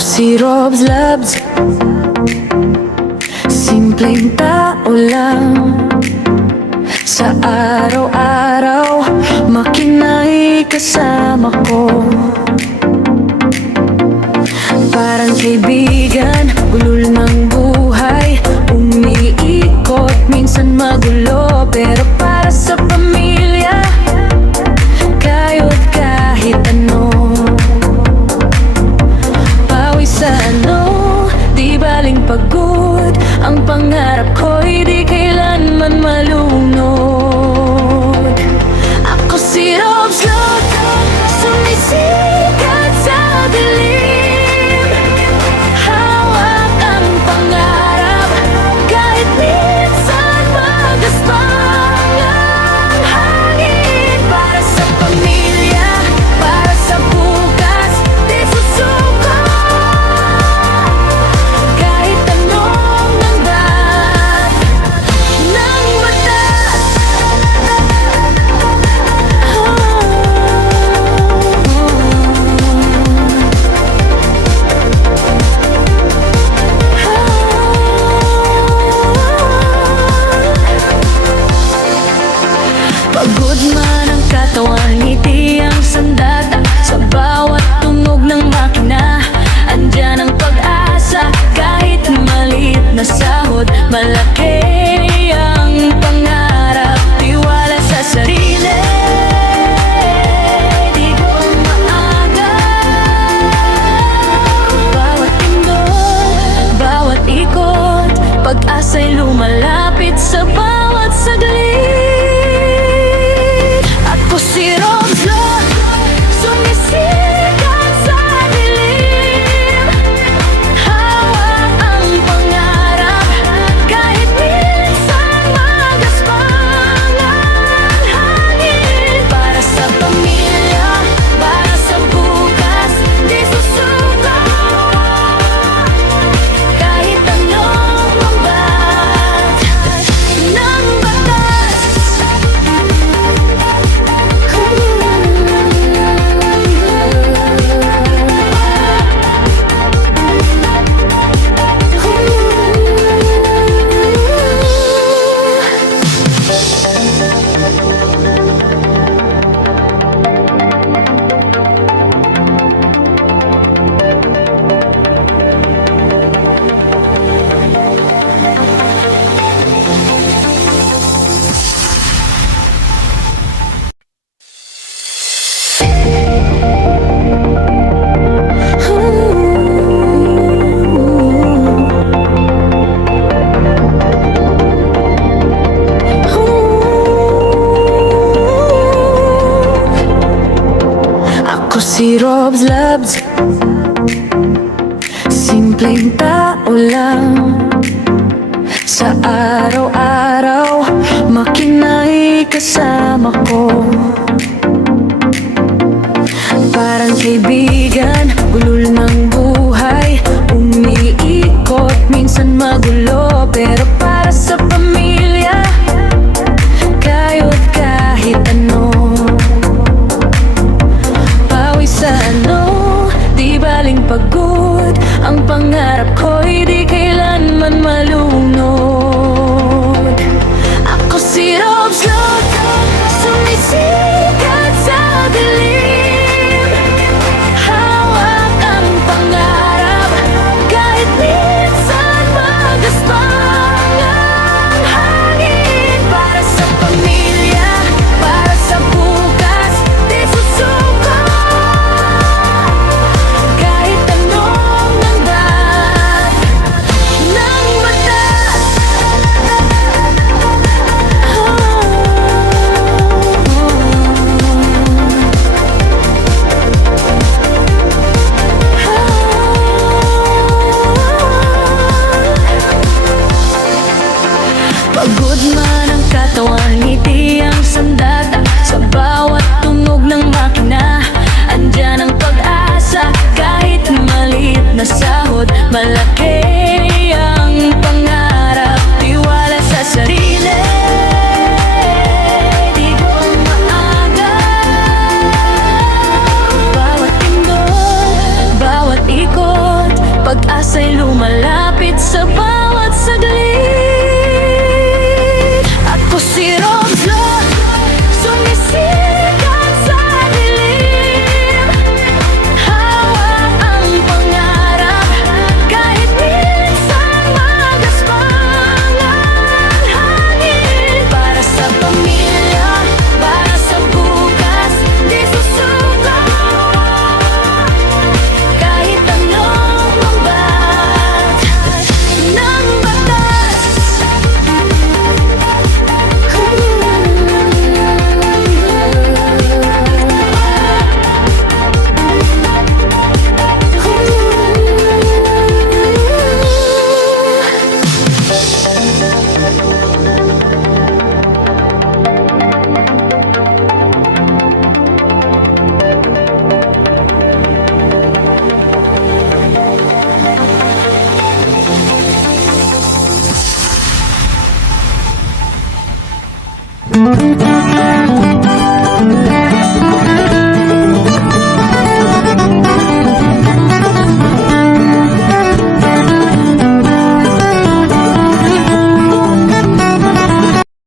Si Robs Labs, simpleng tao lang. Sa araw-araw, makinay kasama ko. Parang kaibigan, bulol ng buhay, umiikot, minsan magulo. Pero para sa pamilya, kayo't kahit ano. Di baling pagod, ang pangarap ko'y di kailanman malunod. Ako si Robs Loto, sumisikat sa dilim. Hawak ang pangarap, kahit minsan magaspang ang hangin. Para sa pamilya, para sa bukas, di susuko. Pagod man ang katawan, ngiti ang sandata. Sa bawat tunog ng makina, andyan ang pag-asa. Kahit maliit na sahod, malaki ang pangarap. Tiwala sa sarili, di ko maaga. Bawat pindot, bawat ikot, pag-asa'y lumalapit sa bawat saglit. Si Robs Loto, sumisikat sa dilim. Hawak ang pangarap, kahit minsan magaspang ang hangin. Para sa pamilya, para sa bukas, di susuko. Kahit anong mabat ng batas. Si Robs Labs, simpleng tao lang. Sa araw-araw, makinay kasama ko. Parang kaibigan,